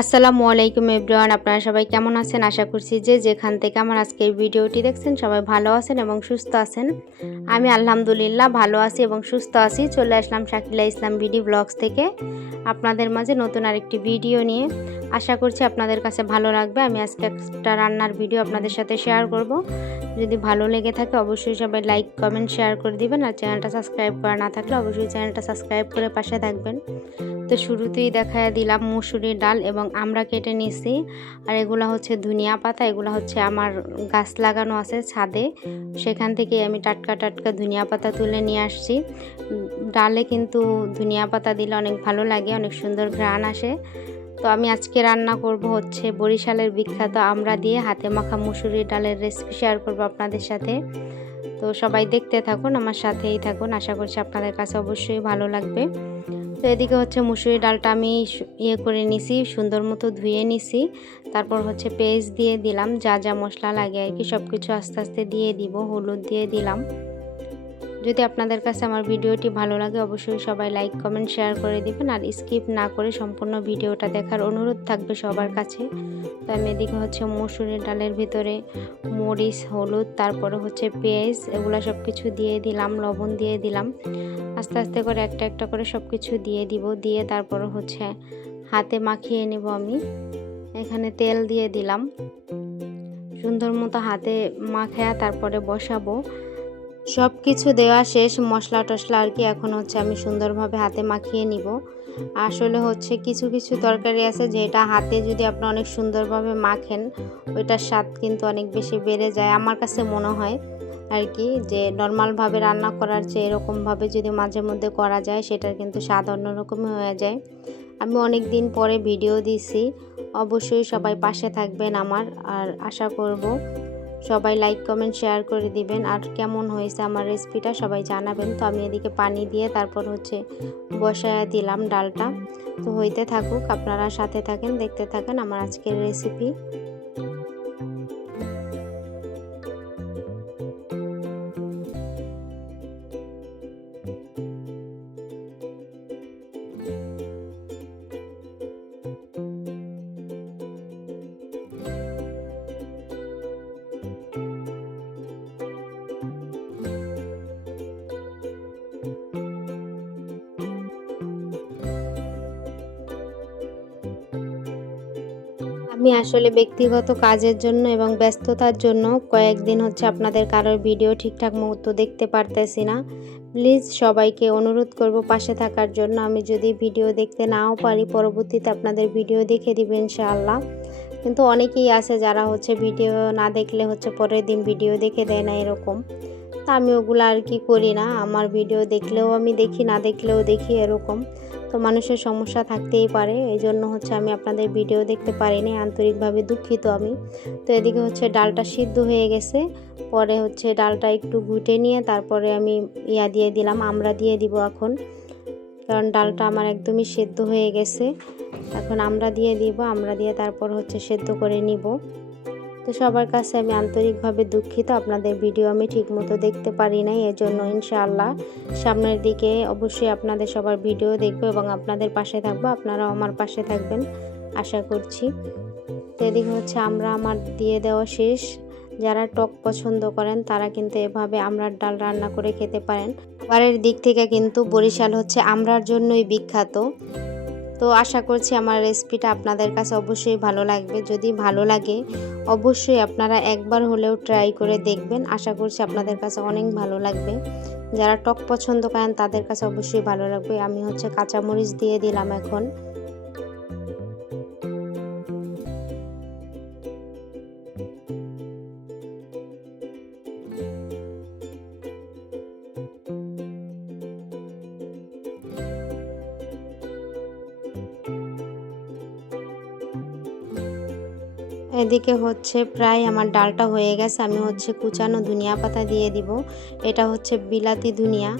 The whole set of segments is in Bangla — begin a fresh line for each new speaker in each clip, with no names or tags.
আসসালামু আলাইকুম এভরিওয়ান, আপনারা সবাই কেমন আছেন? আশা করছি যে যেখান থেকে আমার আজকের ভিডিওটি দেখছেন সবাই ভালো আছেন এবং সুস্থ আছেন। আমি আলহামদুলিল্লাহ ভালো আছি এবং সুস্থ আছি। চলে আসলাম শাকিলা ইসলাম ভিডি ব্লগস থেকে আপনাদের মাঝে নতুন আরেকটি ভিডিও নিয়ে। আশা করছি আপনাদের কাছে ভালো লাগবে। আমি আজকে একটা রান্নার ভিডিও আপনাদের সাথে শেয়ার করব। যদি ভালো লেগে থাকে অবশ্যই সবাই লাইক, কমেন্ট, শেয়ার করে দিবেন। আর চ্যানেলটা সাবস্ক্রাইব করা না থাকলে অবশ্যই চ্যানেলটা সাবস্ক্রাইব করে পাশে থাকবেন। তো শুরুতেই দেখা দিলাম মুসুরির ডাল এবং আমরা কেটে নিছি। আর এগুলো হচ্ছে ধনিয়া পাতা, এগুলো হচ্ছে আমার গাছ লাগানো আছে ছাদে। সেখান থেকে আমি টাটকা টাটকা ধনিয়া পাতা তুলে নিয়ে আসছি। ডালে কিন্তু ধনিয়া পাতা দিলে অনেক ভালো লাগে, অনেক সুন্দর ঘ্রাণ আসে। তো আমি আজকে রান্না করব হচ্ছে বরিশালের বিখ্যাত আমরা দিয়ে হাতে মাখা মুসুরির ডালের রেসিপি শেয়ার করব আপনাদের সাথে। তো সবাই দেখতে থাকুন, আমার সাথেই থাকুন। আশা করছি আপনাদের কাছে অবশ্যই ভালো লাগবে। তো এদিকে হচ্ছে মুসুরি ডালটা আমি ইয়ে করে নিছি, সুন্দর মতো ধুয়ে নিছি। তারপর হচ্ছে পেস্ট দিয়ে দিলাম, যা যা মশলা লাগে আর কি সব কিছু আস্তে আস্তে দিয়ে দিব, হলুদ দিয়ে দিলাম। যদি আপনাদের কাছে আমার ভিডিওটি ভালো লাগে, অবশ্যই সবাই লাইক, কমেন্ট, শেয়ার করে দিবেন আর স্কিপ না করে সম্পূর্ণ ভিডিওটা দেখার অনুরোধ থাকবে সবার কাছে। তো আমি এদিকে হচ্ছে মসুরের ডালের ভিতরে মরিচ, হলুদ, তারপরে হচ্ছে পেঁয়াজ এগুলো সব কিছু দিয়ে দিলাম, লবণ দিয়ে দিলাম। আস্তে আস্তে করে একটা একটা করে সব কিছু দিয়ে দিব, দিয়ে তারপর হচ্ছে হাতে মাখিয়ে নেব আমি। এখানে তেল দিয়ে দিলাম। সুন্দর মতো হাতে মাখায়া তারপরে বসাবো। সব কিছু দেওয়া শেষ, মশলা টশলা আর কি এখন হচ্ছে আমি সুন্দরভাবে হাতে মাখিয়ে নিব। আসলে হচ্ছে কিছু কিছু তরকারি আছে যেটা হাতে যদি আপনি অনেক সুন্দরভাবে মাখেন, ওইটার স্বাদ কিন্তু অনেক বেশি বেড়ে যায়, আমার কাছে মনে হয়। আর কি? যে নর্মালভাবে রান্না করার চেয়ে এরকমভাবে যদি মাঝে মধ্যে করা যায়, সেটার কিন্তু স্বাদ অন্যরকম হয়ে যায়। আমি অনেক দিন পরে ভিডিও দিছি। অবশ্যই সবাই পাশে থাকবেন আমার। আর আশা করব সবাই লাইক কমেন্ট শেয়ার করে দিবেন। আর কেমন হয়েছে আমার রেসিপিটা সবাই জানাবেন। তো আমি এদিকে পানি দিয়ে তারপর হচ্ছে বসায় দিলাম ডালটা। তো হইতে থাকুক, আপনারা সাথে থাকেন, দেখতে থাকেন আমার আজকের রেসিপি আমি আসলে ব্যক্তিগত কাজের জন্য এবং ব্যস্ততার জন্য কয়েকদিন হচ্ছে আপনাদের কারোর ভিডিও ঠিকঠাক মতো দেখতে পারতেছি না। প্লিজ সবাইকে অনুরোধ করব পাশে থাকার জন্য। আমি যদি ভিডিও দেখতে নাও পারি, পরবর্তীতে আপনাদের ভিডিও দেখে দিবেন ইনশাআল্লাহ। কিন্তু অনেকেই আছে যারা হচ্ছে ভিডিও না দেখলে হচ্ছে পরের দিন ভিডিও দেখে দেয় না এরকম। তা আমি ওগুলো আর কি করি না। আমার ভিডিও দেখলেও আমি দেখি, না দেখলেও দেখি এরকম। তো মানুষের সমস্যা থাকতেই পারে। এই জন্য হচ্ছে আমি আপনাদের ভিডিও দেখতে পারিনি, আন্তরিকভাবে দুঃখিত আমি। তো এদিকে হচ্ছে ডালটা সিদ্ধ হয়ে গেছে, পরে হচ্ছে ডালটা একটু ঘুটে নিয়ে তারপরে আমি ইয়া দিয়ে দিলাম, আমরা দিয়ে দিব এখন। কারণ ডালটা আমার একদমই সেদ্ধ হয়ে গেছে। এখন আমরা দিয়ে দিব, আমরা দিয়ে তারপর হচ্ছে সেদ্ধ করে নিব। তো সবার কাছে আমি আন্তরিকভাবে দুঃখিত। আপনাদের ভিডিও আমি ঠিকমতো দেখতে পারি নাই, এজন্য ইনশাআল্লাহ সামনের দিকে অবশ্যই আপনাদের সবার ভিডিও দেখব এবং আপনাদের পাশে থাকব। আপনারাও আমার পাশে থাকবেন, আশা করছি। তো এদিকে হচ্ছে আমরা আমার দিয়ে দেওয়া শেষ। যারা টক পছন্দ করেন, তারা কিন্তু এভাবে আমরার ডাল রান্না করে খেতে পারেন। খাবারের দিক থেকে কিন্তু বরিশাল হচ্ছে আমরার জন্যই বিখ্যাত। তো আশা করছি আমার রেসিপিটা আপনাদের কাছে অবশ্যই ভালো লাগবে। যদি ভালো লাগে, অবশ্যই আপনারা একবার হলেও ট্রাই করে দেখবেন। আশা করছি আপনাদের কাছে অনেক ভালো লাগবে। যারা টক পছন্দ করেন, তাদের কাছে অবশ্যই ভালো লাগবে। আমি হচ্ছে কাঁচামরিচ দিয়ে দিলাম এখন। এদিকে হচ্ছে প্রায় আমার ডালটা হয়ে গেছে, আমি হচ্ছে কুচানো ধনিয়া পাতা দিয়ে দিব। এটা হচ্ছে বিলাতি ধনিয়া।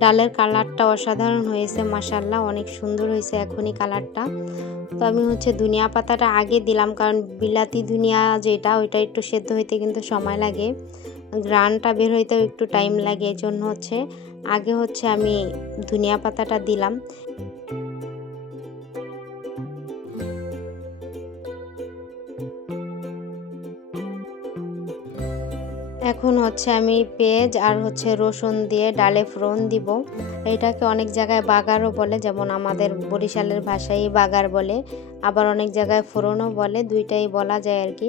ডালের কালারটা অসাধারণ হয়েছে মাসাল্লাহ অনেক সুন্দর হয়েছে এখনই কালারটা। তো আমি হচ্ছে ধনিয়া পাতাটা আগে দিলাম, কারণ বিলাতি ধনিয়া যেটা, ওইটা একটু সেদ্ধ হইতে কিন্তু সময় লাগে। গ্রানটা বের হইতেও একটু টাইম লাগে এই জন্য হচ্ছে আগে হচ্ছে আমি ধনিয়া পাতাটা দিলাম। এখন হচ্ছে আমি পেঁয়াজ আর হচ্ছে রসুন দিয়ে ডালে ফোড়ন দিব। এটাকে অনেক জায়গায় বাগারও বলে, যেমন আমাদের বরিশালের ভাষায় বাগার বলে। আবার অনেক জায়গায় ফোড়নও বলে, দুইটাই বলা যায় আর কি।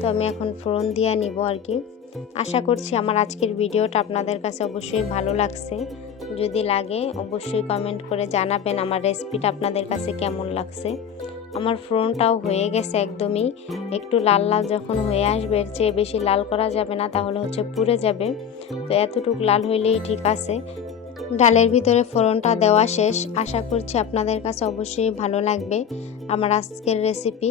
তো আমি এখন ফোড়ন দিয়ে নিব আর কি। আশা করছি আমার আজকের ভিডিওটা আপনাদের কাছে অবশ্যই ভালো লাগছে। যদি লাগে, অবশ্যই কমেন্ট করে জানাবেন আমার রেসিপিটা আপনাদের কাছে কেমন লাগছে। আমার ফ্রনটাও হয়ে গেছে একদমই। একটু লাল লাল যখন হয়ে আসবে, এর চেয়ে বেশি লাল করা যাবে না, তাহলে হচ্ছে পুড়ে যাবে। তো এতটুকু লাল হইলেই ঠিক আছে। ডালের ভিতরে ফোড়নটা দেওয়া শেষ। আশা করছি আপনাদের কাছে অবশ্যই ভালো লাগবে আমার আজকের রেসিপি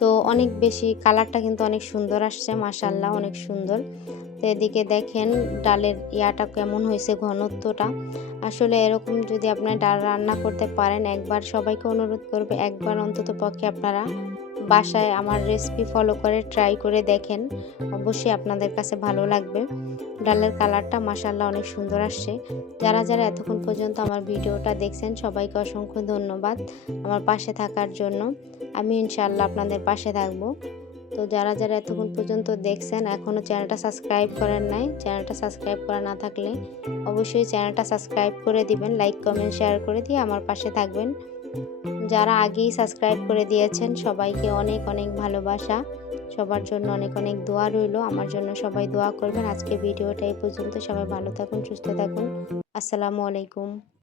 তো অনেক বেশি কালারটা কিন্তু অনেক সুন্দর আসছে মাসাল্লাহ অনেক সুন্দর। তো এদিকে দেখেন ডালের ইয়াটা কেমন হয়েছে ঘনত্বটা। আসলে এরকম যদি আপনার ডাল রান্না করতে পারেন, একবার সবাইকে অনুরোধ করবে, একবার অন্তত পক্ষে আপনারা বাসায় আমার রেসিপি ফলো করে ট্রাই করে দেখেন। অবশ্যই আপনাদের কাছে ভালো লাগবে। ডালের কালারটা মাসাল্লাহ অনেক সুন্দর আসছে। যারা যারা এতক্ষণ পর্যন্ত আমার ভিডিওটা দেখছেন, সবাইকে অসংখ্য ধন্যবাদ আমার পাশে থাকার জন্য। আমি ইনশাল্লাহ আপনাদের পাশে থাকব। তো যারা যারা এতক্ষণ পর্যন্ত দেখছেন এখনও চ্যানেলটা সাবস্ক্রাইব করেন নাই, চ্যানেলটা সাবস্ক্রাইব করা না থাকলে অবশ্যই চ্যানেলটা সাবস্ক্রাইব করে দিবেন, লাইক, কমেন্ট, শেয়ার করে দিয়ে আমার পাশে থাকবেন। যারা আগেই সাবস্ক্রাইব করে দিয়েছেন, সবাইকে অনেক অনেক ভালোবাসা। সবার জন্য অনেক অনেক দোয়া রইল। আমার জন্য সবাই দোয়া করবেন। আজকে ভিডিওটা এই পর্যন্ত। সবাই ভালো থাকুন, সুস্থ থাকুন। আসসালামু আলাইকুম।